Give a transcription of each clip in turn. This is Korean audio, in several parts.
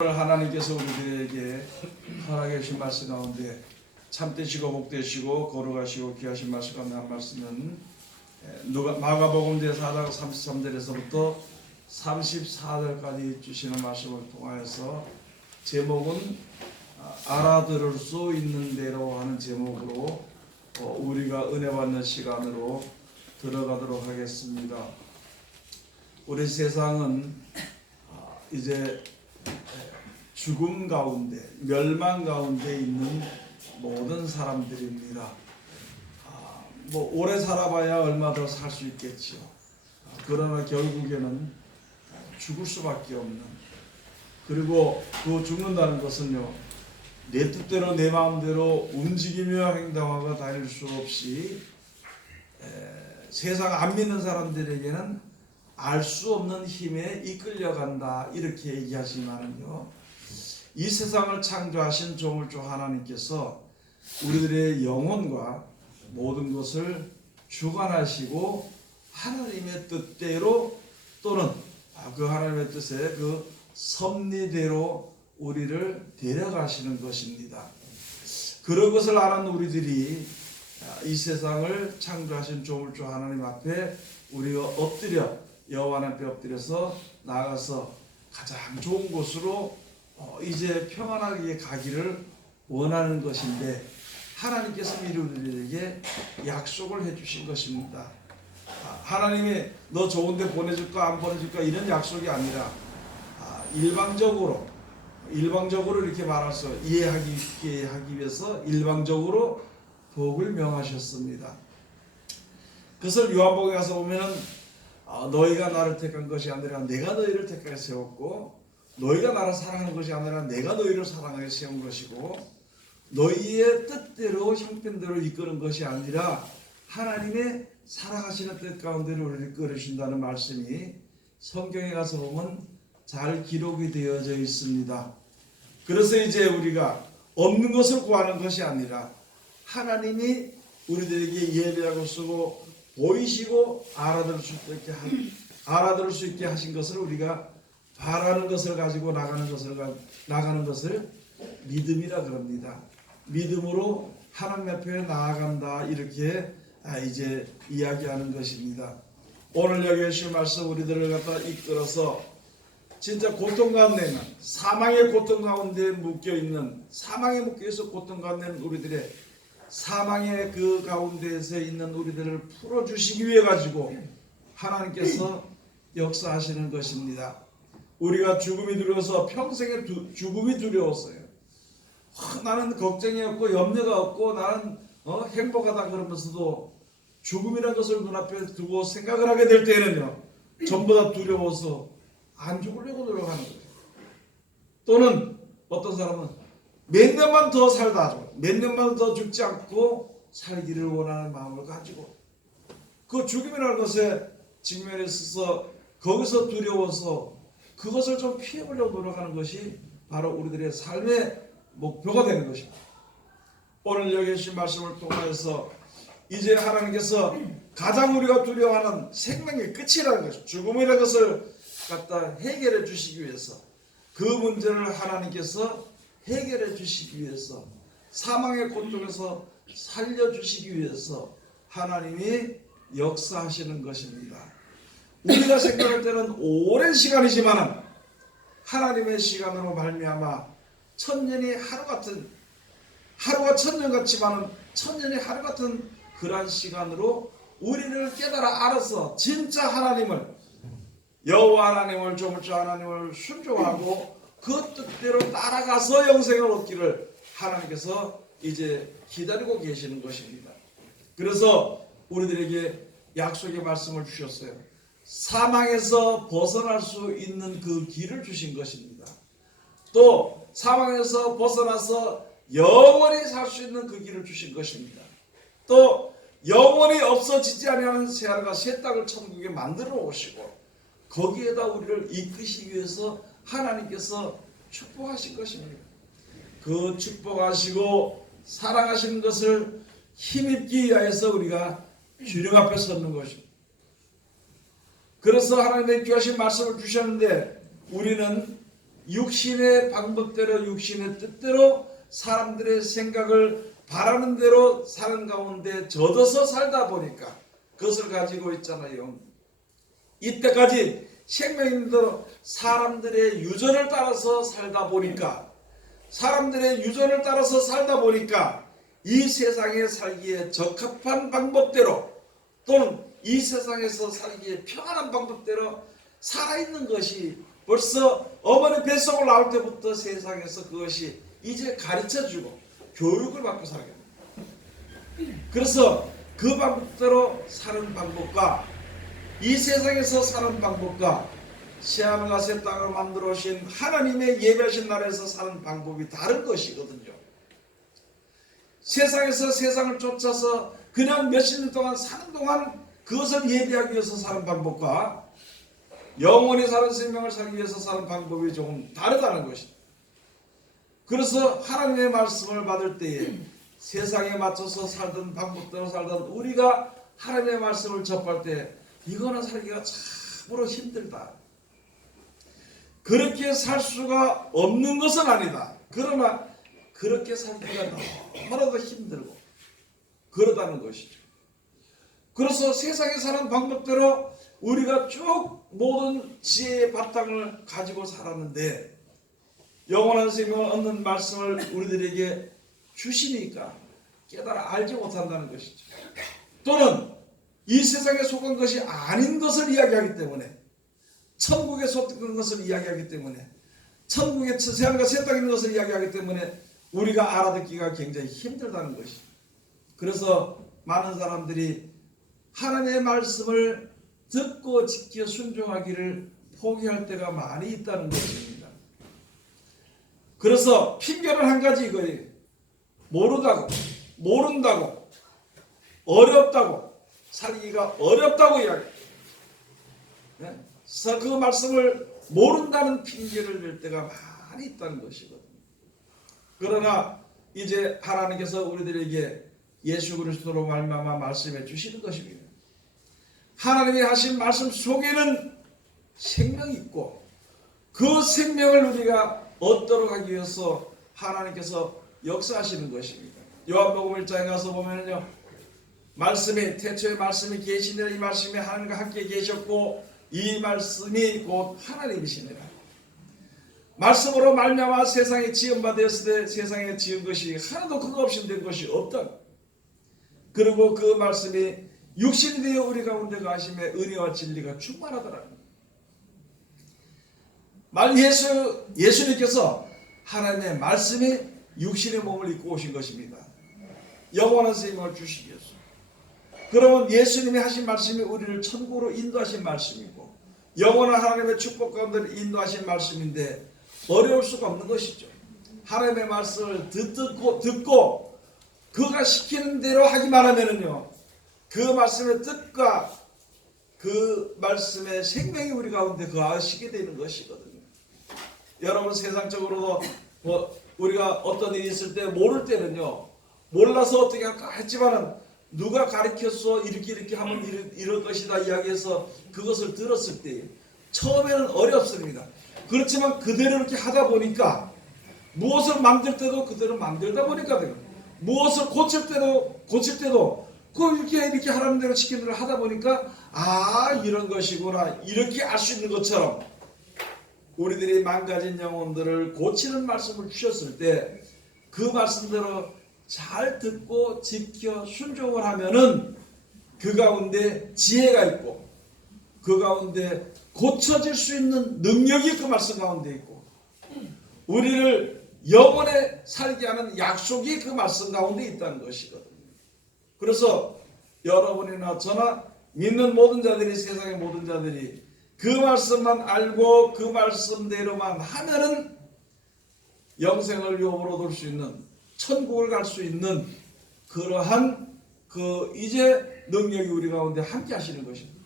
하나님께서 우리들에게 허락해 주신 말씀 가운데 참되시고 복되시고 거룩하시고 귀하신 말씀 가운데 한 말씀은 마가복음 제4장 33절에서부터 34절까지 주시는 말씀을 통하여서 제목은 알아들을 수 있는 대로 하는 제목으로 우리가 은혜 받는 시간으로 들어가도록 하겠습니다. 우리 세상은 이제 죽음 가운데, 멸망 가운데 있는 모든 사람들입니다. 오래 살아봐야 얼마 더 살 수 있겠지요. 그러나 결국에는 죽을 수밖에 없는, 그리고 그 죽는다는 것은요, 내 뜻대로 내 마음대로 움직이며 행동하고 다닐 수 없이 세상 안 믿는 사람들에게는 알 수 없는 힘에 이끌려간다, 이렇게 얘기하지만은요, 이 세상을 창조하신 조물주 하나님께서 우리들의 영혼과 모든 것을 주관하시고 하나님의 뜻대로 또는 그 하나님의 뜻의 그 섭리대로 우리를 데려가시는 것입니다. 그런 것을 아는 우리들이 이 세상을 창조하신 조물주 하나님 앞에 우리가 엎드려 여호와 앞에 엎드려서 나아가서 가장 좋은 곳으로 이제 평안하게 가기를 원하는 것인데, 하나님께서 미리 우리에게 약속을 해주신 것입니다. 하나님이 너 좋은데 보내줄까 안 보내줄까 이런 약속이 아니라 일방적으로 이렇게 말해서 이해하기 위해서 일방적으로 복을 명하셨습니다. 그것을 요한복음에 가서 보면은 너희가 나를 택한 것이 아니라 내가 너희를 택하여 세웠고, 너희가 나를 사랑하는 것이 아니라 내가 너희를 사랑하여 세운 것이고, 너희의 뜻대로 형편대로 이끄는 것이 아니라 하나님의 살아가시는 뜻 가운데로 우리를 이끌으신다는 말씀이 성경에 가서 보면 잘 기록이 되어져 있습니다. 그래서 이제 우리가 없는 것을 구하는 것이 아니라 하나님이 우리들에게 예배하고 쓰고 보이시고 알아들을 수 있게 하신 것을 우리가 바라는 것을 가지고 나가는 것을 믿음이라 그럽니다. 믿음으로 하나님 앞에 나아간다, 이렇게 이제 이야기하는 것입니다. 오늘 여기 주신 말씀 우리들을 갖다 이끌어서 진짜 고통 가운데 있는, 사망의 고통 가운데 묶여있는, 사망에 묶여서 고통 가운데 있는 우리들의 사망의 그 가운데에서 있는 우리들을 풀어주시기 위해 가지고 하나님께서 역사하시는 것입니다. 우리가 죽음이 두려워서 평생에 죽음이 두려웠어요. 나는 걱정이 없고 염려가 없고 나는 행복하다 그러면서도 죽음이라는 것을 눈앞에 두고 생각을 하게 될 때에는요, 전부 다 두려워서 안 죽으려고 노력하는 거예요. 또는 어떤 사람은 몇 년만 더 살다, 몇 년만 더 죽지 않고 살기를 원하는 마음을 가지고 그 죽음이라는 것에 직면에 있어서 거기서 두려워서 그것을 좀 피해보려고 노력하는 것이 바로 우리들의 삶의 목표가 되는 것입니다. 오늘 여기 주신 말씀을 통해서 이제 하나님께서 가장 우리가 두려워하는 생명의 끝이라는 것, 죽음이라는 것을 갖다 해결해 주시기 위해서, 그 문제를 하나님께서 해결해 주시기 위해서, 사망의 고통에서 살려주시기 위해서 하나님이 역사하시는 것입니다. 우리가 생각할 때는 오랜 시간이지만 하나님의 시간으로 말미암아 천년이 하루 같은, 하루가 천년 같지만 천년이 하루 같은 그러한 시간으로 우리를 깨달아 알아서 진짜 하나님을, 여호와 하나님을, 조물주 하나님을 순종하고 그 뜻대로 따라가서 영생을 얻기를 하나님께서 이제 기다리고 계시는 것입니다. 그래서 우리들에게 약속의 말씀을 주셨어요. 사망에서 벗어날 수 있는 그 길을 주신 것입니다. 또 사망에서 벗어나서 영원히 살 수 있는 그 길을 주신 것입니다. 또 영원히 없어지지 아니하는 새하늘과 새 땅을 천국에 만들어 오시고 거기에다 우리를 이끄시기 위해서 하나님께서 축복하신 것입니다. 그 축복하시고 사랑하시는 것을 힘입기 위하여서 우리가 주님 앞에 섰는 것입니다. 그래서 하나님의 귀하신 말씀을 주셨는데 우리는 육신의 방법대로 육신의 뜻대로 사람들의 생각을 바라는 대로 사는 가운데 젖어서 살다 보니까 그것을 가지고 있잖아요. 이때까지 생명 있는 대로 사람들의 유전을 따라서 살다 보니까 이 세상에 살기에 적합한 방법대로 또는 이 세상에서 살기에 평안한 방법대로 살아있는 것이 벌써 어머니 뱃속을 나올 때부터 세상에서 그것이 이제 가르쳐주고 교육을 받고 살게 됩니다. 그래서 그 방법대로 사는 방법과 이 세상에서 사는 방법과 새하늘과 새 땅을 만들어 오신 하나님의 예배하신 나라에서 사는 방법이 다른 것이거든요. 세상에서 세상을 쫓아서 그냥 몇십 년 동안 사는 동안 그것을 예배하기 위해서 사는 방법과 영원히 사는 생명을 살기 위해서 사는 방법이 조금 다르다는 것이다. 그래서 하나님의 말씀을 받을 때에 세상에 맞춰서 살던 방법대로 살던 우리가 하나님의 말씀을 접할 때 이거는 살기가 참으로 힘들다. 그렇게 살 수가 없는 것은 아니다. 그러나 그렇게 살기가 너무나도 힘들고 그러다는 것이죠. 그래서 세상에 사는 방법대로 우리가 쭉 모든 지혜의 바탕을 가지고 살았는데 영원한 생명을 얻는 말씀을 우리들에게 주시니까 깨달아 알지 못한다는 것이죠. 또는 이 세상에 속한 것이 아닌 것을 이야기하기 때문에 천국에 속한 것을 이야기하기 때문에 천국에 새하늘과 새 땅에 있는 것을 이야기하기 때문에 우리가 알아듣기가 굉장히 힘들다는 것이죠. 그래서 많은 사람들이 하나님의 말씀을 듣고 지켜 순종하기를 포기할 때가 많이 있다는 것입니다. 그래서 핑계는 한 가지 이거예요. 모른다고, 어렵다고, 살기가 어렵다고 이야기해요. 그래서 그 말씀을 모른다는 핑계를 댈 때가 많이 있다는 것이거든요. 그러나 이제 하나님께서 우리들에게 예수 그리스도로 말미암아 말씀해 주시는 것입니다. 하나님이 하신 말씀 속에는 생명이 있고 그 생명을 우리가 얻도록 하기 위해서 하나님께서 역사하시는 것입니다. 요한복음 1장에 가서 보면요, 말씀이 태초에 말씀이 계시니라. 이 말씀이 하나님과 함께 계셨고 이 말씀이 곧 하나님이시니라. 말씀으로 말미암아 세상에 지은 바 되었을 때 세상에 지은 것이 하나도 그거 없이 된 것이 없다. 그리고 그 말씀이 육신이 되어 우리 가운데 가심에 은혜와 진리가 충만하더라. 예수님께서 하나님의 말씀이 육신의 몸을 입고 오신 것입니다. 영원한 생명을 주시기 위해서. 그러면 예수님이 하신 말씀이 우리를 천국으로 인도하신 말씀이고 영원한 하나님의 축복 가운데 인도하신 말씀인데 어려울 수가 없는 것이죠. 하나님의 말씀을 듣고 그가 시키는 대로 하기만 하면은요, 그 말씀의 뜻과 그 말씀의 생명이 우리 가운데 거하시게 되는 것이거든요. 여러분, 세상적으로도 우리가 어떤 일이 있을 때 모를 때는요, 몰라서 어떻게 할까 했지만은 누가 가르쳐서 이렇게 하면 이럴 것이다 이야기해서 그것을 들었을 때 처음에는 어렵습니다. 그렇지만 그대로 이렇게 하다 보니까 무엇을 만들 때도 그대로 만들다 보니까 돼요. 무엇을 고칠 때도 이렇게 하라는 대로 시키는 대로 하다 보니까 이런 것이구나 이렇게 알 수 있는 것처럼 우리들이 망가진 영혼들을 고치는 말씀을 주셨을 때 그 말씀대로 잘 듣고 지켜 순종을 하면은 그 가운데 지혜가 있고 그 가운데 고쳐질 수 있는 능력이 그 말씀 가운데 있고 우리를 영원에 살게 하는 약속이 그 말씀 가운데 있다는 것이거든요. 그래서 여러분이나 저나 믿는 모든 자들이, 세상의 모든 자들이 그 말씀만 알고 그 말씀대로만 하면은 영생을 요구로 둘 수 있는, 천국을 갈 수 있는 그러한 이제 능력이 우리 가운데 함께 하시는 것입니다.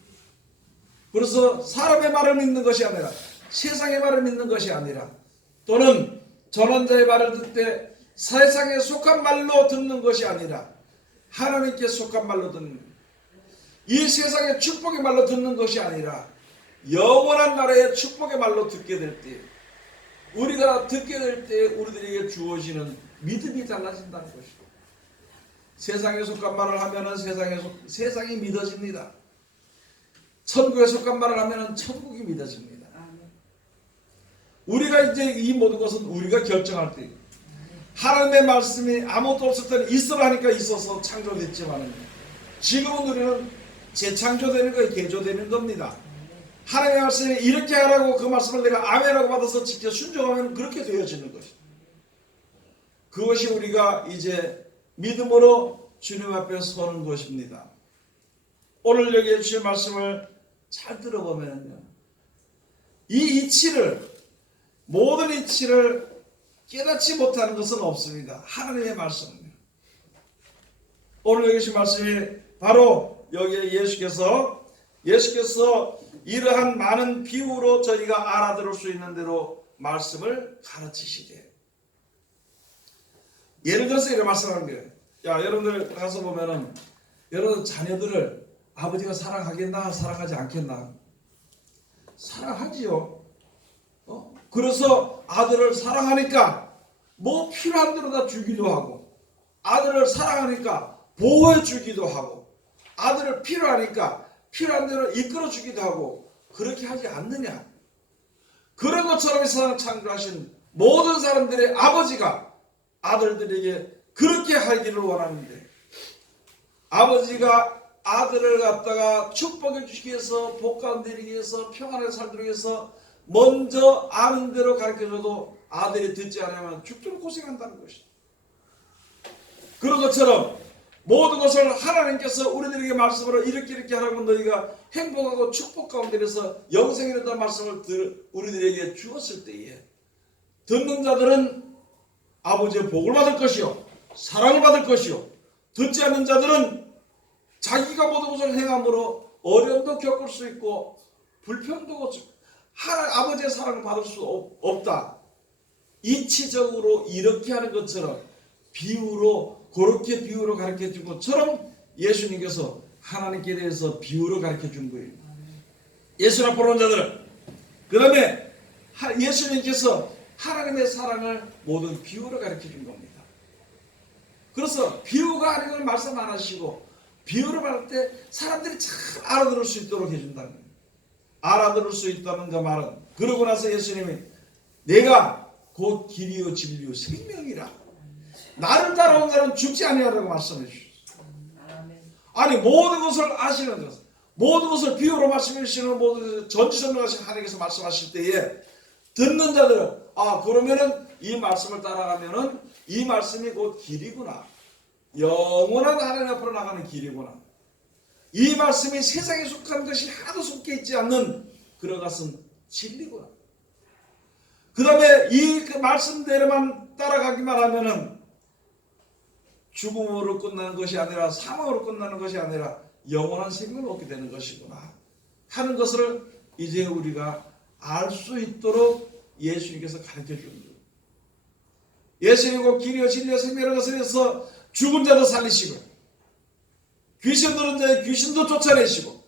그래서 사람의 말을 믿는 것이 아니라, 세상의 말을 믿는 것이 아니라, 또는 전원자의 말을 듣을 때 세상에 속한 말로 듣는 것이 아니라 하나님께 속한 말로 듣는, 이 세상의 축복의 말로 듣는 것이 아니라 영원한 나라의 축복의 말로 듣게 될 때 우리가 듣게 될 때 우리들에게 주어지는 믿음이 달라진다는 것이죠. 세상에 속한 말을 하면은 세상이 믿어집니다. 천국에 속한 말을 하면은 천국이 믿어집니다. 우리가 이제 이 모든 것은 우리가 결정할 때, 하나님의 말씀이 아무것도 없을 때는 있으라 하니까 있어서 창조됐지만, 지금은 우리는 재창조되는 거예요. 개조되는 겁니다. 하나님의 말씀이 이렇게 하라고 그 말씀을 내가 아멘하고 받아서 직접 순종하면 그렇게 되어지는 것이죠. 그것이 우리가 이제 믿음으로 주님 앞에 서는 것입니다. 오늘 여기에 주신 말씀을 잘 들어보면요, 이 이치를, 모든 이치를 깨닫지 못하는 것은 없습니다. 하나님의 말씀입니다. 오늘 여기 주신 말씀이 바로 여기에 예수께서 이러한 많은 비유로 저희가 알아들을 수 있는 대로 말씀을 가르치시되, 예를 들어서 이렇게 말씀하는 거예요. 야, 여러분들 가서 보면은 여러분 자녀들을 아버지가 사랑하겠나 사랑하지 않겠나? 사랑하지요. 그래서 아들을 사랑하니까 뭐 필요한 대로 다 주기도 하고, 아들을 사랑하니까 보호해 주기도 하고, 아들을 필요하니까 필요한 대로 이끌어 주기도 하고, 그렇게 하지 않느냐? 그런 것처럼 이 세상을 창조하신 모든 사람들의 아버지가 아들들에게 그렇게 하기를 원하는데, 아버지가 아들을 갖다가 축복해 주시기 위해서, 복 가운데 이르기 위해서, 평안하게 살도록 위해서 먼저 아는 대로 가르쳐줘도 아들이 듣지 않으면 죽도록 고생한다는 것이죠. 그런 것처럼 모든 것을 하나님께서 우리들에게 말씀으로 이렇게 하라고 너희가 행복하고 축복 가운데 에서 영생이라는 말씀을 우리들에게 주었을 때에, 듣는 자들은 아버지의 복을 받을 것이요 사랑을 받을 것이요, 듣지 않는 자들은 자기가 모든 것을 행함으로 어려움도 겪을 수 있고 불평도 아버지의 사랑을 받을 수 없다. 이치적으로 이렇게 하는 것처럼 그렇게 비유로 가르쳐 준 것처럼 예수님께서 하나님께 대해서 비유로 가르쳐 준 거예요. 예수 앞으로 온 자들, 그 다음에 예수님께서 하나님의 사랑을 모든 비유로 가르쳐 준 겁니다. 그래서 비유가 아닌 걸 말씀 안 하시고 비유를 말할 때 사람들이 잘 알아들을 수 있도록 해준다는 거예요. 알아들을 수 있다는 그 말은, 그러고 나서 예수님이 내가 곧 길이요 진리요 생명이라, 나를 따라온 자는 죽지 아니하라고 말씀해 주셨어요. 아니, 모든 것을 아시는 것, 모든 것을 비유로 말씀해 주시는, 모든 것을 전지전능하신 하나님께서 말씀하실 때에 듣는 자들은 그러면은 이 말씀을 따라가면은 이 말씀이 곧 길이구나, 영원한 하나님 앞으로 나가는 길이구나, 이 말씀이 세상에 속한 것이 하나도 속해 있지 않는 그런 것은 진리구나, 그 다음에 그 말씀대로만 따라가기만 하면은 죽음으로 끝나는 것이 아니라, 사망으로 끝나는 것이 아니라 영원한 생명을 얻게 되는 것이구나 하는 것을 이제 우리가 알 수 있도록 예수님께서 가르쳐 주는 거예요. 예수님은 길이요 진리요 생명이라는 것을 위해서 죽은 자도 살리시고, 귀신 들은 자의 귀신도 쫓아내시고,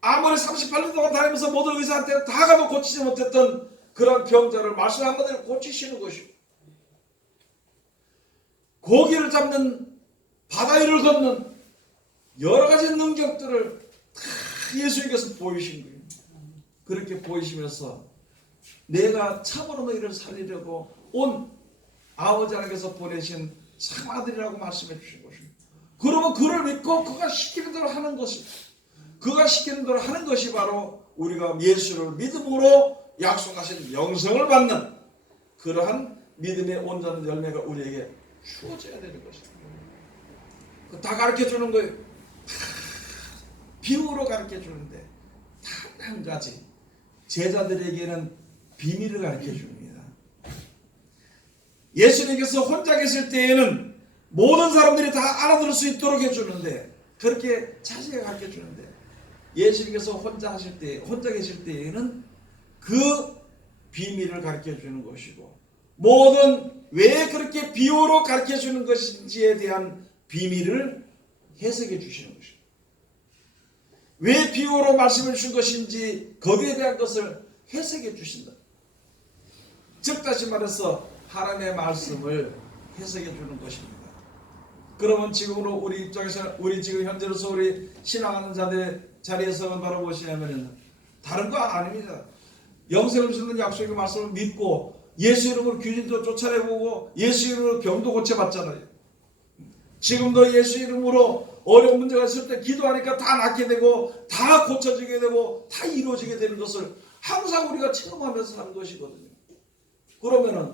아무리 38년 동안 다니면서 모든 의사한테 다 가도 고치지 못했던 그런 병자를 말씀 한마디로 고치시는 것이고, 고기를 잡는, 바다 위를 걷는 여러 가지 능력들을 다 예수님께서 보이신 거예요. 그렇게 보이시면서 내가 참으로 너희를 살리려고 온 아버지 하나님께서 보내신 참 아들이라고 말씀해 주신 것입니다. 그러면 그를 믿고 그가 시키는 대로 하는 것입니다. 그가 시키는 대로 하는 것이 바로 우리가 예수를 믿음으로 약속하신 영생을 받는 그러한 믿음의 온전한 열매가 우리에게 주어져야 되는 것입니다. 다 가르쳐 주는 거예요. 다 비유로 가르쳐 주는데 단 한 가지, 제자들에게는 비밀을 가르쳐 줍니다. 예수님께서 혼자 계실 때에는 모든 사람들이 다 알아들을 수 있도록 해주는데, 그렇게 자세히 가르쳐 주는데, 예수님께서 혼자 계실 때에는 그 비밀을 가르쳐 주는 것이고, 모든 왜 그렇게 비유로 가르쳐 주는 것인지에 대한 비밀을 해석해 주시는 것입니다. 왜 비유로 말씀해 주신 것인지 거기에 대한 것을 해석해 주신다. 즉 다시 말해서 하나님의 말씀을 해석해 주는 것입니다. 그러면 지금으로 우리 입장에서 우리 지금 현재로서 우리 신앙하는 자들의 자리에서는 바로 무엇이냐면 다른 거 아닙니다. 영생을 주는 약속의 말씀을 믿고 예수 이름으로 귀신도 쫓아내보고 예수 이름으로 병도 고쳐봤잖아요. 지금도 예수 이름으로 어려운 문제가 있을 때 기도하니까 다 낫게 되고 다 고쳐지게 되고 다 이루어지게 되는 것을 항상 우리가 체험하면서 사는 것이거든요. 그러면은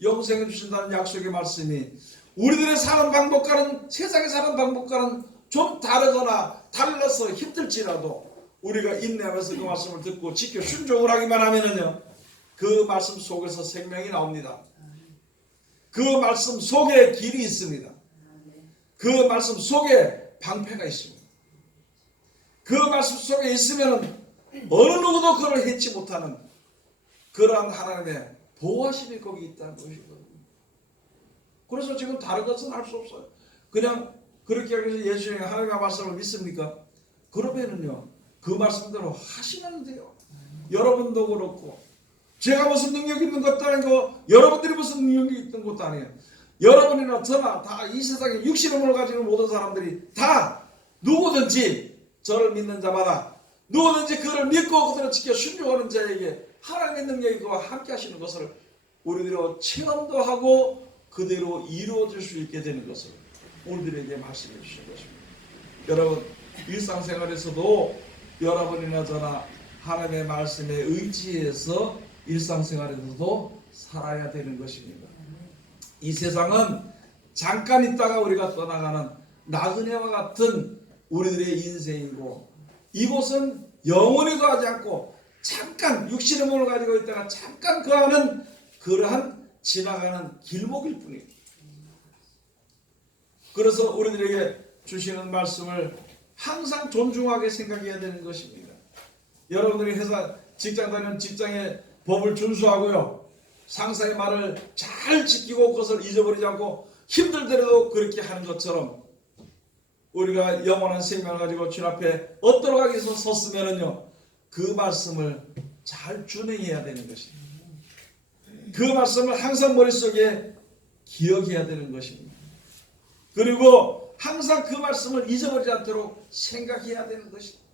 영생을 주신다는 약속의 말씀이 우리들의 사는 방법과는 세상에 사는 방법과는 좀 다르거나 달라서 힘들지라도 우리가 인내하면서 그 말씀을 듣고 지켜 순종을 하기만 하면은요 그 말씀 속에서 생명이 나옵니다. 그 말씀 속에 길이 있습니다. 그 말씀 속에 방패가 있습니다. 그 말씀 속에 있으면 어느 누구도 그를 해치 못하는 그러한 하나님의 보호하심이 거기 있다는 것이거든요. 그래서 지금 다른 것은 할 수 없어요. 그냥 그렇게 하기 위해서 예수님의 하나님의 말씀을 믿습니까? 그러면은요 그 말씀대로 하시면 돼요. 여러분도 그렇고 제가 무슨 능력이 있는 것도 아니고 여러분들이 무슨 능력이 있는 것도 아니에요. 여러분이나 저나 다 이 세상에 육신을 가지고 모든 사람들이 다 누구든지 저를 믿는 자마다 누구든지 그를 믿고 그들을 지켜 순종하는 자에게 하나님의 능력이 그와 함께 하시는 것을 우리들로 체험도 하고 그대로 이루어질 수 있게 되는 것을 우리들에게 말씀해 주신 것입니다. 여러분 일상생활에서도 여러분이나 저나 하나님의 말씀에 의지해서 일상생활에서도 살아야 되는 것입니다. 이 세상은 잠깐 있다가 우리가 떠나가는 나그네와 같은 우리들의 인생이고 이곳은 영원히 거하지 않고 잠깐 육신의 몸을 가지고 있다가 잠깐 거하는 그러한 지나가는 길목일 뿐입니다. 그래서 우리들에게 주시는 말씀을 항상 존중하게 생각해야 되는 것입니다. 여러분들이 회사 직장 다니는 직장의 법을 준수하고요. 상사의 말을 잘 지키고 그것을 잊어버리지 않고 힘들더라도 그렇게 하는 것처럼 우리가 영원한 생명을 가지고 주님 앞에 얻도록 하기 위해서 섰으면은요. 그 말씀을 잘 준행해야 되는 것입니다. 그 말씀을 항상 머릿속에 기억해야 되는 것입니다. 그리고 항상 그 말씀을 잊어버리지 않도록 생각해야 되는 것입니다.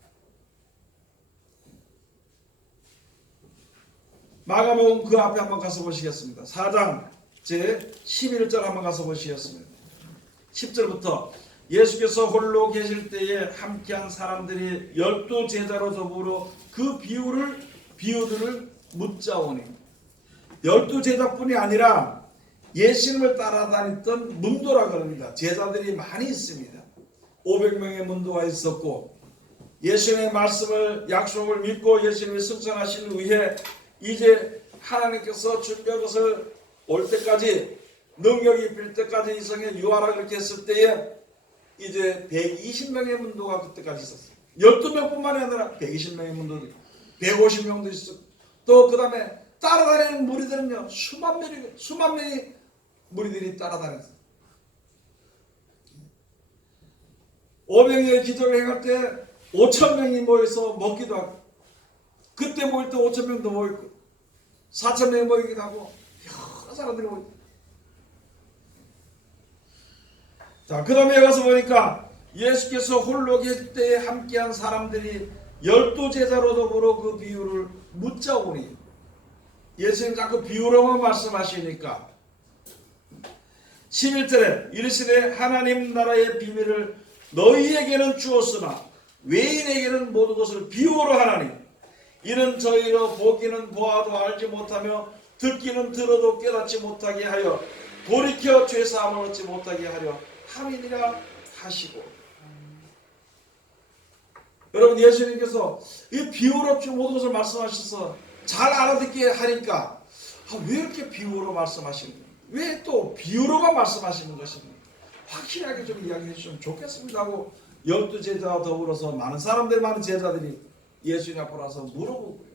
마가복음 그 앞에 한번 가서 보시겠습니다. 4장 제 11절 한번 가서 보시겠습니다. 10절부터 예수께서 홀로 계실 때에 함께한 사람들이 12제자로 더불어 그 비유들을 묻자오니 12제자뿐이 아니라 예수님을 따라다녔던 문도라 그럽니다. 제자들이 많이 있습니다. 500명의 문도가 있었고 예수님의 말씀을 약속을 믿고 예수님이 승천하신 후에 이제 하나님께서 준비한 것을 올 때까지 능력이 입힐 때까지 이성에 유하라 그렇게 했을 때에 이제 120명의 문도가 그때까지 있었어요. 12명뿐만이 아니라 120명의 문도도 있고 150명도 있었고 또 그 다음에 따라다니는 무리들은요 수만 명의 무리들이 따라다녔어요. 500명의 기적을 행할 때 5,000명이 모여서 먹기도 하고 그때 모일 때 5,000명도 모이고 4,000명이 모이기도 하고 여러 사람들이 모이고 자, 그 다음에 가서 보니까 예수께서 홀로 계실 때에 함께한 사람들이 12제자로 더불어 그 비유를 묻자오니 예수님 자꾸 비유로만 말씀하시니까 11절에 이르시되 하나님 나라의 비밀을 너희에게는 주었으나 외인에게는 모든 것을 비유로 하나니 이는 저희로 보기는 보아도 알지 못하며 듣기는 들어도 깨닫지 못하게 하여 돌이켜 죄사함을 얻지 못하게 하려 함이니라 하시고 여러분 예수님께서 이 비유로 모든 것을 말씀하셔서 잘 알아듣게 하니까 왜 이렇게 비유로 말씀하시는 거예요? 왜 또 비유로만 말씀하시는 것입니까? 확실하게 좀 이야기해 주시면 좋겠습니다 하고 12제자와 더불어서 많은 제자들이 예수님 앞으로 와서 물어보고요.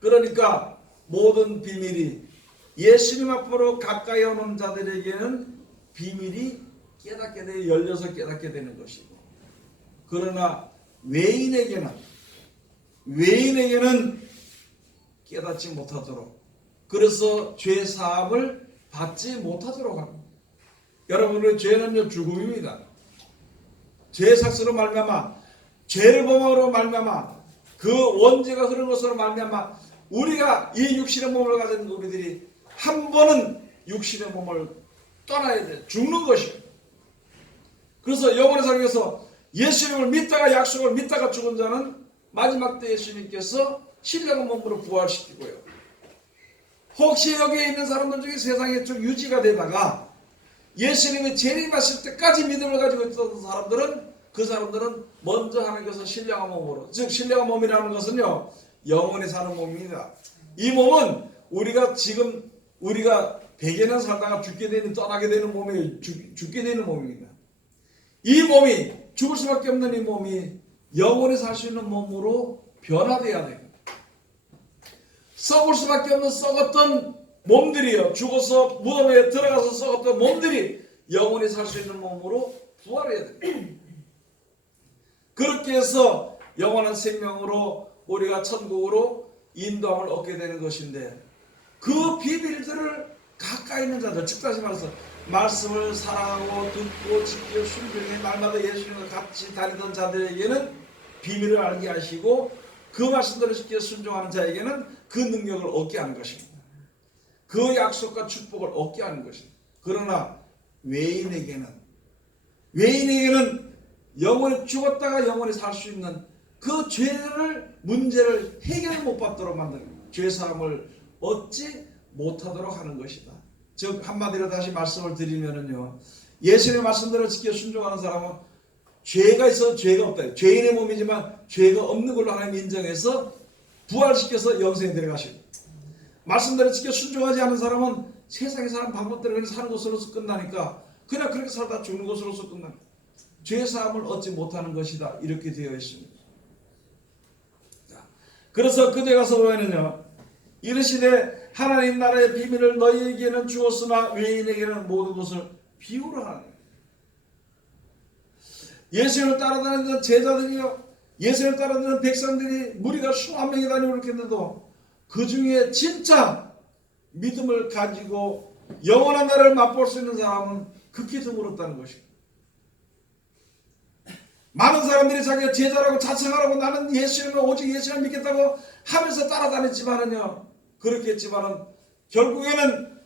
그러니까 모든 비밀이 예수님 앞으로 가까이 오는 자들에게는 비밀이 깨닫게 되어 열려서 깨닫게 되는 것이고 그러나 외인에게는 깨닫지 못하도록 그래서 죄 사함을 받지 못하도록 합니다. 여러분의 죄는요 죽음입니다. 죄 삭스로 말미암아 죄를 범함으로 말미암아 그 원죄가 흐르는 것으로 말미암아 우리가 이 육신의 몸을 가진 우리들이 한 번은 육신의 몸을 떠나야 돼. 죽는 것이에요. 그래서 영원히 살기 위해서 예수님을 믿다가 약속을 믿다가 죽은 자는 마지막 때 예수님께서 신령한 몸으로 부활시키고요. 혹시 여기에 있는 사람들 중에 세상에 좀 유지가 되다가 예수님이 재림하실 때까지 믿음을 가지고 있었던 사람들은 그 사람들은 먼저 하나님께서 신령한 몸으로, 즉 신령한 몸이라는 것은요 영원히 사는 몸입니다. 이 몸은 우리가 지금 우리가 100여년 살다가 죽게 되는 떠나게 되는 몸이 죽게 되는 몸입니다. 이 몸이 죽을 수밖에 없는 이 몸이 영원히 살 수 있는 몸으로 변화돼야 돼요. 썩을 수밖에 없는 썩었던 몸들이요 죽어서 무덤에 들어가서 썩었던 몸들이 영원히 살 수 있는 몸으로 부활해야 돼요. 그렇게 해서 영원한 생명으로 우리가 천국으로 인도함을 얻게 되는 것인데 그 비밀들을 가까이 있는 자들, 즉 다시 말해서 말씀을 사랑하고 듣고 지키고 순종해 날마다 예수님과 같이 다니던 자들에게는 비밀을 알게 하시고 그 말씀대로 지켜 순종하는 자에게는 그 능력을 얻게 하는 것입니다. 그 약속과 축복을 얻게 하는 것입니다. 그러나 외인에게는 영원히 죽었다가 영원히 살 수 있는 그 죄를 문제를 해결 못 받도록 만드는 죄사함을 얻지 못하도록 하는 것이다. 즉 한마디로 다시 말씀을 드리면은요 예수님의 말씀대로 지켜 순종하는 사람은 죄가 있어도 죄가 없다. 죄인의 몸이지만 죄가 없는 걸로 하나님 인정해서 부활시켜서 영생에 들어가시고 말씀대로 지켜 순종하지 않은 사람은 세상에 사는 방법대로 그냥 사는 것으로서 끝나니까 그냥 그렇게 살다 죽는 것으로서 끝납니다. 죄사함을 얻지 못하는 것이다. 이렇게 되어 있습니다. 자, 그래서 그때 가서 보면은요 이르시되 하나님 나라의 비밀을 너희에게는 주었으나 외인에게는 모든 것을 비유로 하는 거예요. 예수님을 따라다니는 제자들이요 예수님을 따라다니는 백성들이 무리가 수만 명이 다니고 그렇게 했는데도 그 중에 진짜 믿음을 가지고 영원한 나라를 맛볼 수 있는 사람은 극히 드물었다는 것입니다. 많은 사람들이 자기가 제자라고 자칭하라고 나는 예수님을 오직 예수님을 믿겠다고 하면서 따라다녔지만은요 그렇게 했지만은 결국에는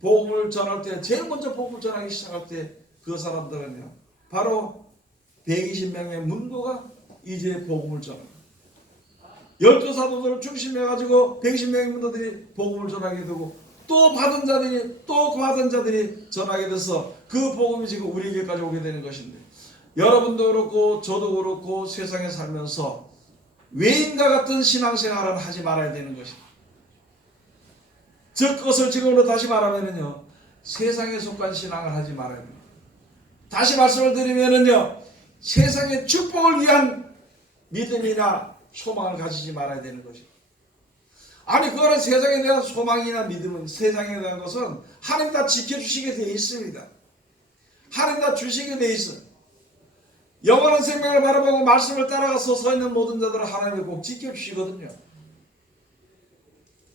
복음을 전할 때 제일 먼저 복음을 전하기 시작할 때 그 사람들은요 바로 120명의 문도가 이제 복음을 전합니다. 12사도들을 중심해가지고 120명의 문도들이 복음을 전하게 되고 또 받은 자들이 전하게 돼서 그 복음이 지금 우리에게까지 오게 되는 것인데 여러분도 그렇고 저도 그렇고 세상에 살면서 외인과 같은 신앙생활을 하지 말아야 되는 것입니다. 즉 그것을 지금으로 다시 말하면요 세상에 속한 신앙을 하지 말아야 됩니다. 다시 말씀을 드리면은요 세상의 축복을 위한 믿음이나 소망을 가지지 말아야 되는 것입니다. 아니 그거는 세상에 대한 소망이나 믿음은 세상에 대한 것은 하나님 다 지켜주시게 되어 있습니다. 하나님 다 주시게 되어 있어요. 영원한 생명을 바라보고 말씀을 따라가서 서 있는 모든 자들을 하나님이 꼭 지켜주시거든요.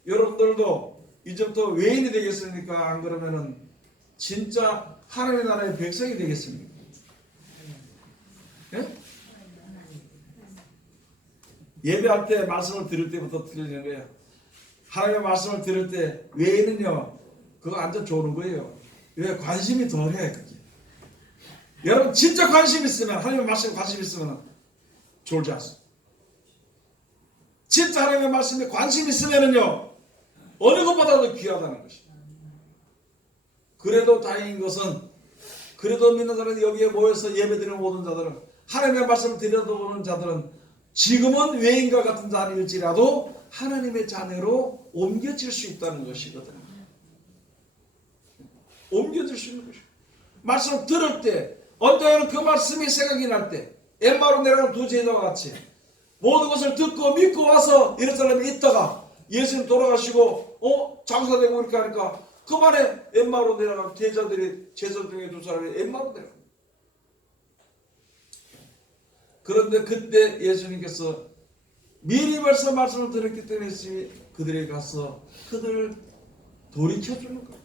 여러분들도 이제부터 외인이 되겠습니까? 안 그러면은 진짜 하나님의 나라의 백성이 되겠습니까? 예? 예배할 때 말씀을 들을 때부터 들리는 거예요. 하나님의 말씀을 들을 때 외인은요 그거 완전 좋은 거예요. 왜? 관심이 덜해. 그게. 여러분 진짜 관심 있으면 하나님의 말씀에 관심 있으면 졸지 않습니다. 진짜 하나님의 말씀에 관심 있으면은요 어느 것보다도 귀하다는 것입니다. 그래도 다행인 것은 그래도 믿는 사람이 여기에 모여서 예배드리는 모든 자들은 하나님의 말씀을 드려보는 자들은 지금은 외인과 같은 자일지라도 하나님의 자녀로 옮겨질 수 있다는 것이거든요. 옮겨질 수 있는 것이고 말씀을 들을 때 언제는 그 말씀이 생각이 날 때 엠마오로 내려가는 두 제자와 같이 모든 것을 듣고 믿고 와서 이런 사람이 있다가 예수님 돌아가시고 장사되고 이렇게 하니까 그만에 엠마오로 내려가는 제자 중에 두 사람이 엠마오로 내려갑니다. 그런데 그때 예수님께서 미리 벌써 말씀을 들었기 때문에 그들에게 가서 그들을 돌이켜주는 거예요.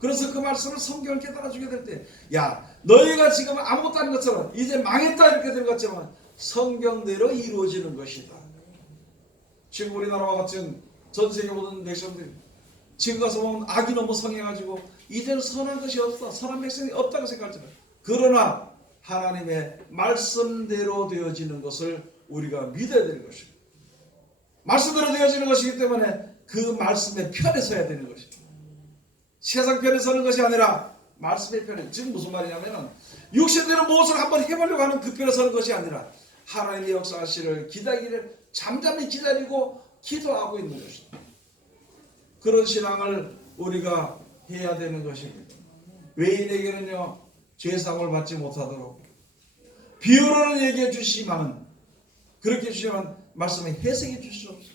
그래서 그 말씀을 성경을 깨달아주게 될 때, 야, 너희가 지금 아무것도 아닌 것처럼 이제 망했다 이렇게 된 것처럼 성경대로 이루어지는 것이다. 지금 우리나라와 같은 전 세계 모든 백성들이 지금 가서 보면 악이 너무 성행해가지고 이제는 선한 것이 없다, 선한 백성이 없다고 생각하지만, 그러나 하나님의 말씀대로 되어지는 것을 우리가 믿어야 되는 것입니다. 말씀대로 되어지는 것이기 때문에 그 말씀의 편에 서야 되는 것입니다. 세상 편에 서는 것이 아니라 말씀의 편에. 지금 무슨 말이냐면 육신대로 무엇을 한번 해보려고 하는 그 편에 서는 것이 아니라 하나님의 역사하시를 기다리기를 잠잠히 기다리고 기도하고 있는 것입니다. 그런 신앙을 우리가 해야 되는 것입니다. 외인에게는요 죄사함을 받지 못하도록 비유로는 얘기해 주시지만은, 그렇게 주시면 말씀에 해석해 주시옵소서.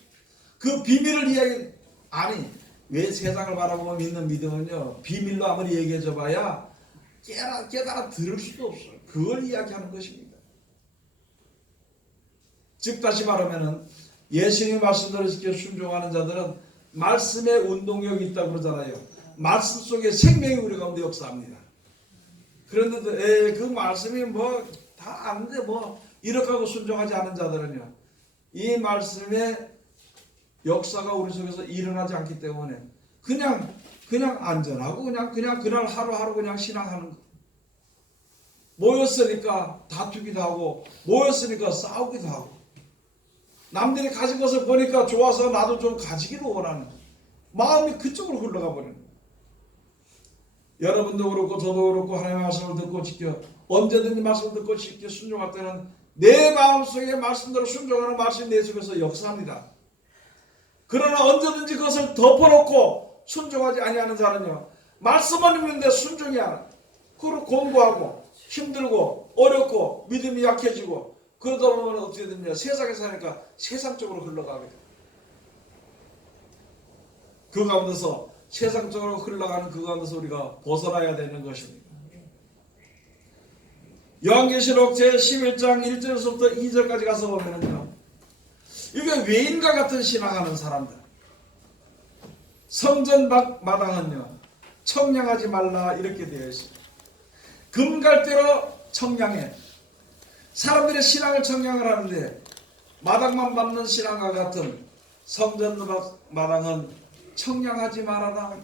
그 비밀을 이야기, 아니 왜 세상을 바라보고 믿는 믿음은요 비밀로 아무리 얘기해 줘봐야 깨달아 들을 수도 없어요. 그걸 이야기하는 것입니다. 즉 다시 말하면은 예수님의 말씀대로 지켜 순종하는 자들은 말씀의 운동력이 있다고 그러잖아요. 말씀 속에 생명이 우리 가운데 역사합니다. 그런데 그 말씀이 뭐 다 아는데 뭐 이렇게 하고 순종하지 않은 자들은요 이 말씀의 역사가 우리 속에서 일어나지 않기 때문에 그냥 안전하고 그냥 그날 하루하루 그냥 신앙하는 거. 모였으니까 다투기도 하고 모였으니까 싸우기도 하고 남들이 가진 것을 보니까 좋아서 나도 좀 가지기도 원하는 마음이 그쪽으로 흘러가 버리는 거예요. 여러분도 그렇고 저도 그렇고 하나님의 말씀을 듣고 지켜 언제든지 말씀을 듣고 지켜 순종할 때는 내 마음속에 말씀대로 순종하는 말씀이 내 속에서 역사합니다. 그러나 언제든지 그것을 덮어놓고 순종하지 아니하는 자는요 말씀만 읽는데 순종이 안 해요. 그리고 공부하고 힘들고 어렵고 믿음이 약해지고 그러다 보면 어떻게 되냐, 세상에 사니까 세상적으로 흘러가게 돼요. 그 가운데서 세상적으로 흘러가는 그 가운데서 우리가 벗어나야 되는 것입니다. 요한계시록 제11장 1절에서부터 2절까지 가서 보면은요 이게 외인과 같은 신앙하는 사람들, 성전 마당은요 청량하지 말라 이렇게 되어 있습니다. 금갈대로 청량해. 사람들의 신앙을 청량을 하는데 마당만 받는 신앙과 같은 성전 마당은 청량하지 말아라.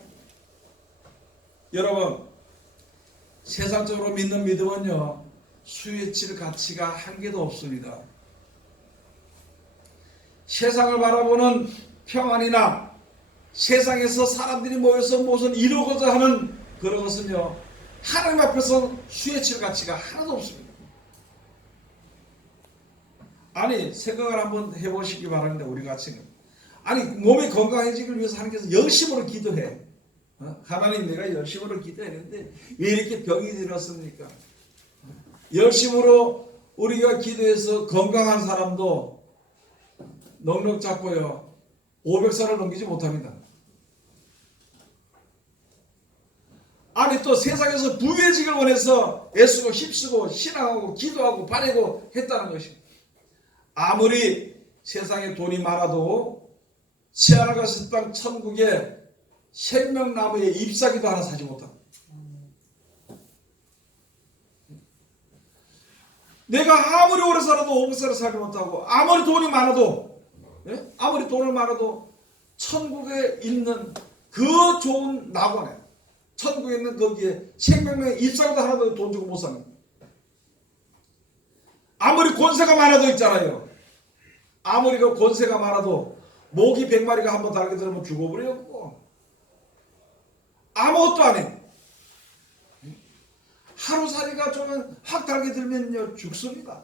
여러분, 세상적으로 믿는 믿음은요 수혜칠 가치가 한 개도 없습니다. 세상을 바라보는 평안이나 세상에서 사람들이 모여서 무엇을 이루고자 하는 그런 것은요 하나님 앞에서 수혜칠 가치가 하나도 없습니다. 아니 생각을 한번 해보시기 바랍니다. 우리 같이는 아니 몸이 건강해지기 위해서 하나님께서 열심으로 기도해. 하나님 내가 열심으로 기도했는데 왜 이렇게 병이 들었습니까? 열심으로 우리가 기도해서 건강한 사람도 넉넉 잡고요 500살을 넘기지 못합니다. 아니 또 세상에서 부유해지길 원해서 애쓰고 힘쓰고 신앙하고 기도하고 바래고 했다는 것입니다. 아무리 세상에 돈이 많아도 치아를 갔을 땅 천국에 생명나무에 잎사귀도 하나 사지 못합니다. 내가 아무리 오래 살아도 500살을 살지 못하고 아무리 돈이 많아도 아무리 돈을 많아도 천국에 있는 그 좋은 낙원에 천국에 있는 거기에 생명나무에 잎사귀도 하나도 돈 주고 못 삽니다. 아무리 권세가 많아도 있잖아요. 아무리 그 권세가 많아도 모기 100마리가 한번 달게 되면 죽어버려요. 아무것도 안 해. 하루살이가 좀 확 달게 들면요 죽습니다.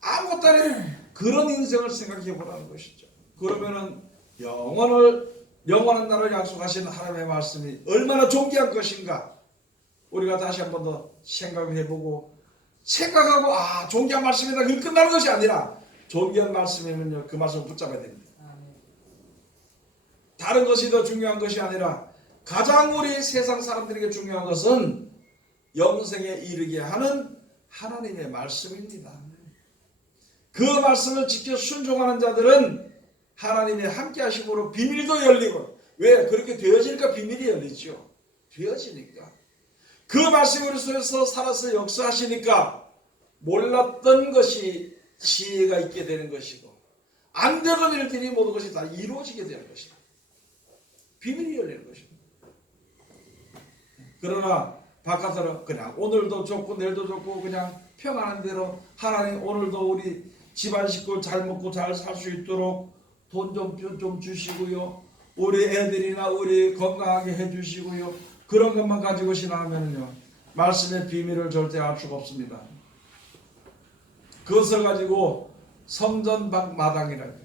아무것도 안 해. 그런 인생을 생각해 보라는 것이죠. 그러면은 영원한 나라를 약속하신 하나님의 말씀이 얼마나 존귀한 것인가 우리가 다시 한 번 더 생각해보고 생각하고 존귀한 말씀이다 그게 끝나는 것이 아니라 존귀한 말씀이면요 그 말씀을 붙잡아야 됩니다. 다른 것이 더 중요한 것이 아니라 가장 우리 세상 사람들에게 중요한 것은 영생에 이르게 하는 하나님의 말씀입니다. 그 말씀을 지켜 순종하는 자들은 하나님의 함께 하심으로 비밀도 열리고 왜? 그렇게 되어지니까 비밀이 열리죠. 되어지니까. 그 말씀으로 속에서 살아서 역사하시니까 몰랐던 것이 지혜가 있게 되는 것이고 안 되던 일들이 모든 것이 다 이루어지게 되는 것이다. 비밀이 열리는 것입니다. 그러나 바깥으로 그냥 오늘도 좋고 내일도 좋고 그냥 평안한 대로 하나님 오늘도 우리 집안 식구 잘 먹고 잘 살 수 있도록 돈 좀 주시고요. 우리 애들이나 우리 건강하게 해주시고요. 그런 것만 가지고 신앙하면요. 말씀의 비밀을 절대 알 수가 없습니다. 그것을 가지고 성전 밖 마당이라고 해요.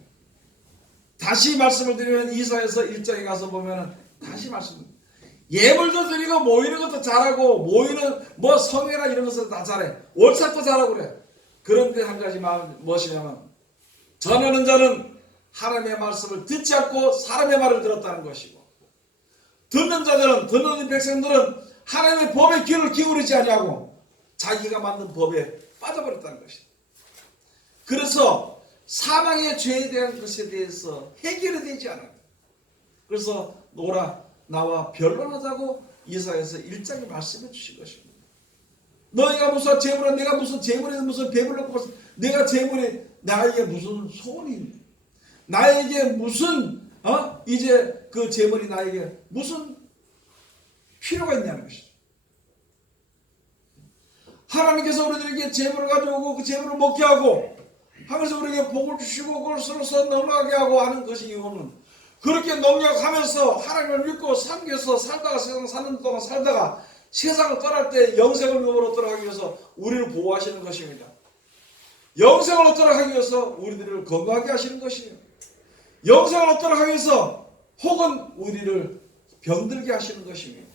다시 말씀을 드리면 이사야서 1장에 가서 보면 다시 말씀드립니다. 예물도 드리고 모이는 것도 잘하고 모이는 뭐 성회나 이런 것을 다 잘해. 월삭도 잘하고 그래. 그런데 한 가지 무엇이냐면 전하는 자는 하나님의 말씀을 듣지 않고 사람의 말을 들었다는 것이고 듣는 자들은 듣는 백성들은 하나님의 법에 귀를 기울이지 아니하고 자기가 만든 법에 빠져버렸다는 것이다. 그래서 사망의 죄에 대한 것에 대해서 해결이 되지 않아요. 그래서 나와 변론하자고 이사야서 1장에 말씀해 주신 것입니다. 너희가 무슨 재물은 내가 무슨 재물에 무슨 배불 놓고 내가 재물이 나에게 무슨 소원이 있냐? 나에게 무슨 이제 그 재물이 나에게 무슨 필요가 있냐는 것이죠. 하나님께서 우리들에게 재물을 가져오고 그 재물을 먹게 하고 하면서 우리에게 복을 주시고 그걸 서로서 넉넉하게 하고 하는 것이 이유는 그렇게 농약하면서 하나님을 믿고 섬겨서 살다가 세상 사는 동안 살다가 세상을 떠날 때 영생을 얻도록 하기 위해서 우리를 보호하시는 것입니다. 영생을 얻도록 하기 위해서 우리들을 건강하게 하시는 것이에요. 영생을 얻도록 하기 위해서 혹은 우리를 병들게 하시는 것입니다.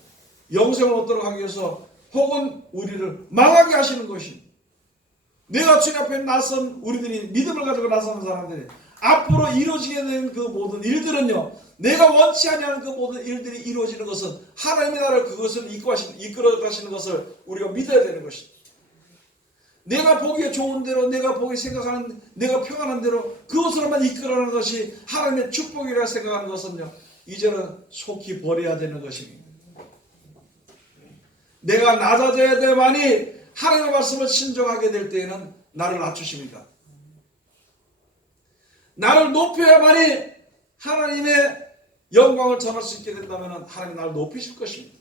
영생을 얻도록 하기 위해서 혹은 우리를 망하게 하시는 것입니다. 내가 주님 앞에 나선 우리들이 믿음을 가지고 나서는 사람들이 앞으로 이루어지게 된 그 모든 일들은요. 내가 원치 않는 그 모든 일들이 이루어지는 것은 하나님의 나라를 그것을 이끌어 가시는 것을 우리가 믿어야 되는 것입니다. 내가 보기에 좋은 대로 내가 보기 생각하는 내가 평안한 대로 그것으로만 이끌어가는 것이 하나님의 축복이라 생각하는 것은요. 이제는 속히 버려야 되는 것입니다. 내가 낮아져야 되만이 하나님의 말씀을 신정하게 될 때에는 나를 낮추십니다. 나를 높여야만이 하나님의 영광을 전할 수 있게 된다면 하나님 나를 높이실 것입니다.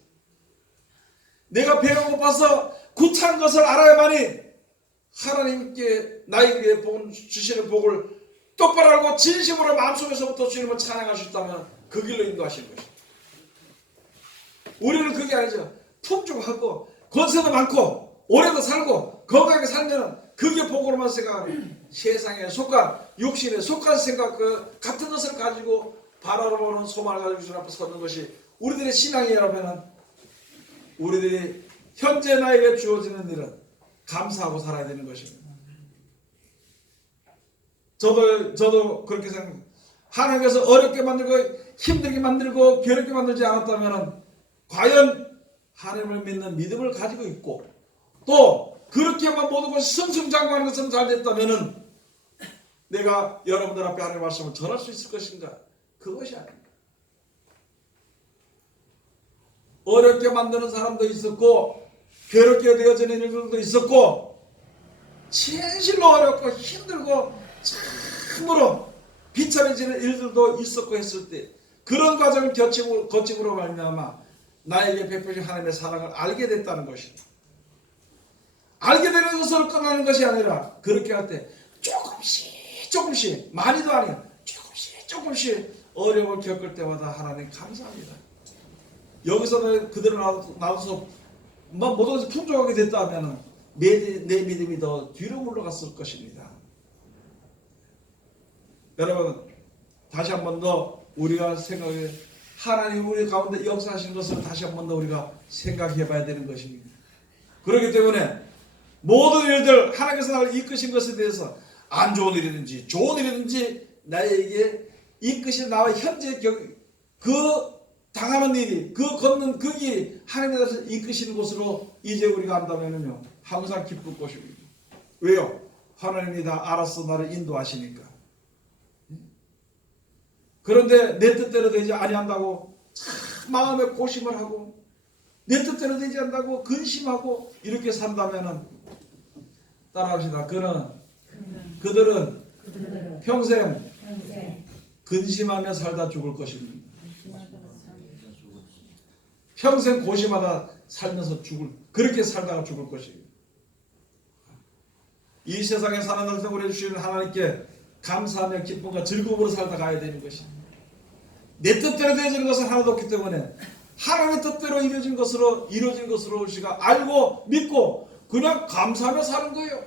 내가 배가 고파서 구차한 것을 알아야만이 하나님께 나에게 주시는 복을 똑바로 알고 진심으로 마음속에서부터 주님을 찬양할 수 있다면 그 길로 인도하시는 것입니다. 우리는 그게 아니죠. 풍족하고 권세도 많고 오래도 살고 건강하게 살면 그게 복으로만 생각하고 세상에 속한 육신에 속한 생각 그 같은 것을 가지고 바라보는 소망을 가지고 주님 앞에 서는 것이 우리들의 신앙이라면 우리들이 현재 나에게 주어지는 일은 감사하고 살아야 되는 것입니다. 저도 그렇게 생각합니다. 하나님께서 어렵게 만들고 힘들게 만들고 괴롭게 만들지 않았다면 과연 하나님을 믿는 믿음을 가지고 있고 또 그렇게만 모든 것이 승승장구하는 것은 잘 됐다면 내가 여러분들 앞에 하나님의 말씀을 전할 수 있을 것인가? 그것이 아닙니다. 어렵게 만드는 사람도 있었고 괴롭게 되어지는 일들도 있었고 진실로 어렵고 힘들고 참으로 비참해지는 일들도 있었고 했을 때 그런 과정을 거침으로 말미암아 나에게 베푸신 하나님의 사랑을 알게 됐다는 것이다. 알게 되는 것으로 끝나는 것이 아니라 그렇게 할 때 조금씩 많이도 아니에요. 조금씩 어려움을 겪을 때마다 하나님 감사합니다. 여기서 그대로 놔둬서 모든 것이 풍족하게 됐다면 내 믿음이 더 뒤로 물러갔을 것입니다. 여러분 다시 한 번 더 우리가 생각해 하나님 우리 가운데 역사하신 것을 다시 한 번 더 우리가 생각해 봐야 되는 것입니다. 그렇기 때문에 모든 일들 하나님께서 나를 이끄신 것에 대해서 안 좋은 일이든지 좋은 일이든지 나에게 이끄신 나와 현재 그 당하는 일이 그 걷는 그 길이 하나님께서 이끄시는 곳으로 이제 우리가 안다면요 항상 기쁠 것입니다. 왜요? 하나님이 다 알아서 나를 인도하시니까. 그런데 내 뜻대로 되지 아니한다고 참 마음에 고심을 하고 내 뜻대로 되지 않는다고 근심하고 이렇게 산다면은 따라합시다. 그들은 평생 근심하며 살다 죽을 것입니다. 평생 고심하다 살면서 그렇게 살다가 죽을 것입니다. 이 세상에 사는 동생 우리 주시는 하나님께 감사하며 기쁨과 즐거움으로 살다 가야 되는 것입니다. 내 뜻대로 되어지는 것은 하나도 없기 때문에 하나님의 뜻대로 이루어진 것으로 우리가 알고 믿고 그냥 감사하며 사는 거예요.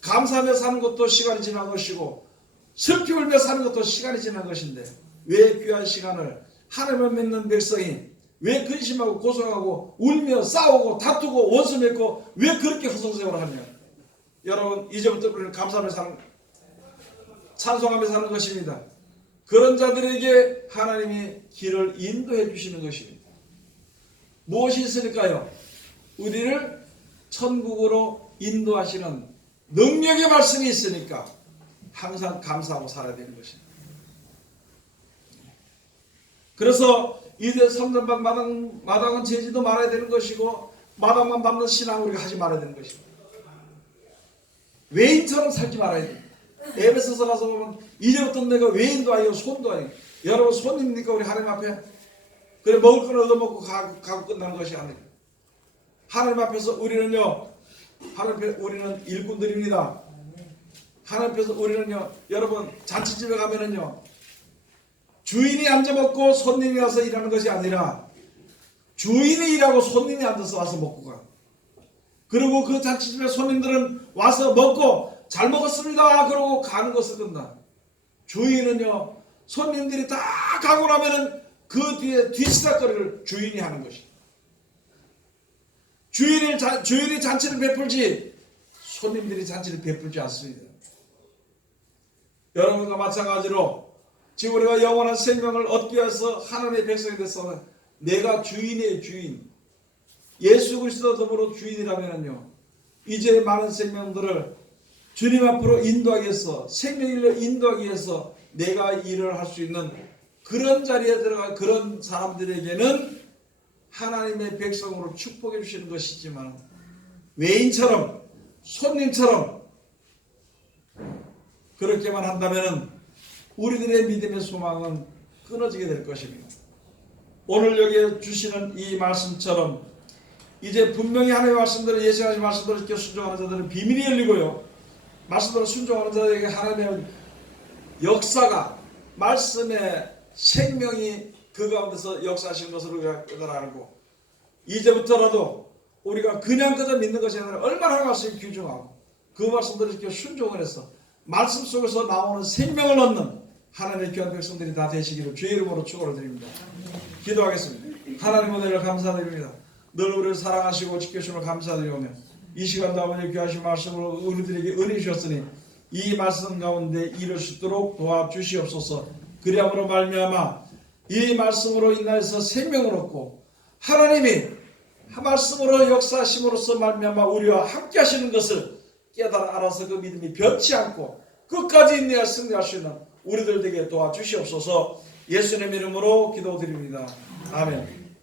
감사하며 사는 것도 시간이 지난 것이고 슬피 울며 사는 것도 시간이 지난 것인데 왜 귀한 시간을 하나님을 믿는 백성이 왜 근심하고 고생하고 울며 싸우고 다투고 원수 맺고 왜 그렇게 허송세월을 하냐. 여러분 이제부터 우리는 감사하며 사는 찬송하며 사는 것입니다. 그런 자들에게 하나님이 길을 인도해 주시는 것입니다. 무엇이 있으니까요? 우리를 천국으로 인도하시는 능력의 말씀이 있으니까 항상 감사하고 살아야 되는 것입니다. 그래서 이제 성전방 마당은 재지도 말아야 되는 것이고 마당만 밟는 신앙을 우리가 하지 말아야 되는 것입니다. 외인처럼 살지 말아야 됩니다. 에베소서 가서 보면 이제부터 내가 외인도 아니고 손도 아니고 여러분 손입니까 우리 하나님 앞에? 그래 먹을 걸 얻어먹고 가고 끝나는 것이 아니에요. 하나님 앞에서 우리는요 우리는 일꾼들입니다. 하나님 앞에서 우리는요 여러분 잔치집에 가면은요 주인이 앉아 먹고 손님이 와서 일하는 것이 아니라 주인이 일하고 손님이 앉아서 와서 먹고 가. 그리고 그 잔치집에 손님들은 와서 먹고 잘 먹었습니다 그러고 가는 것을 끝나. 주인은요 손님들이 다 가고 나면은 그 뒤에 뒷수다거리를 주인이 하는 것이. 주인이 잔치를 베풀지 손님들이 잔치를 베풀지 않습니다. 여러분과 마찬가지로 지금 우리가 영원한 생명을 얻기 위해서 하나님의 백성이 됐으면 내가 주인의 주인 예수 그리스도 더불어 주인이라면요 이제 많은 생명들을 주님 앞으로 인도하기 위해서 생명일로 인도하기 위해서 내가 일을 할 수 있는 그런 자리에 들어가 그런 사람들에게는 하나님의 백성으로 축복해 주시는 것이지만 외인처럼 손님처럼 그렇게만 한다면 우리들의 믿음의 소망은 끊어지게 될 것입니다. 오늘 여기에 주시는 이 말씀처럼 이제 분명히 하나님의 말씀대로 예수하신 말씀대로 이렇게 순종하는 자들은 비밀이 열리고요. 말씀대로 순종하는 자들에게 하나님의 역사가 말씀의 생명이 그 가운데서 역사하시는 것을 우리가 깨달아 알고 이제부터라도 우리가 그냥 그저 믿는 것이 아니라 얼마나 말씀이 귀중하고 그 말씀대로 이렇게 순종을 해서 말씀 속에서 나오는 생명을 얻는 하나님의 귀한 백성들이 다 되시기를 주의 이름으로 축원을 드립니다. 기도하겠습니다. 하나님 은혜를 감사드립니다. 늘 우리를 사랑하시고 지켜주심을 감사드리오며 이 시간도 아버지 귀하신 말씀으로 우리들에게 은혜 주셨으니 이 말씀 가운데 이룰 수 있도록 도와주시옵소서. 그리함으로 말미암아 이 말씀으로 인하여서 생명을 얻고 하나님이 말씀으로 역사하심으로써 말미암아 우리와 함께 하시는 것을 깨달아 알아서 그 믿음이 변치 않고 끝까지 인내하 승리할 수 있는 우리들 되게 도와주시옵소서. 예수님의 이름으로 기도드립니다. 아멘.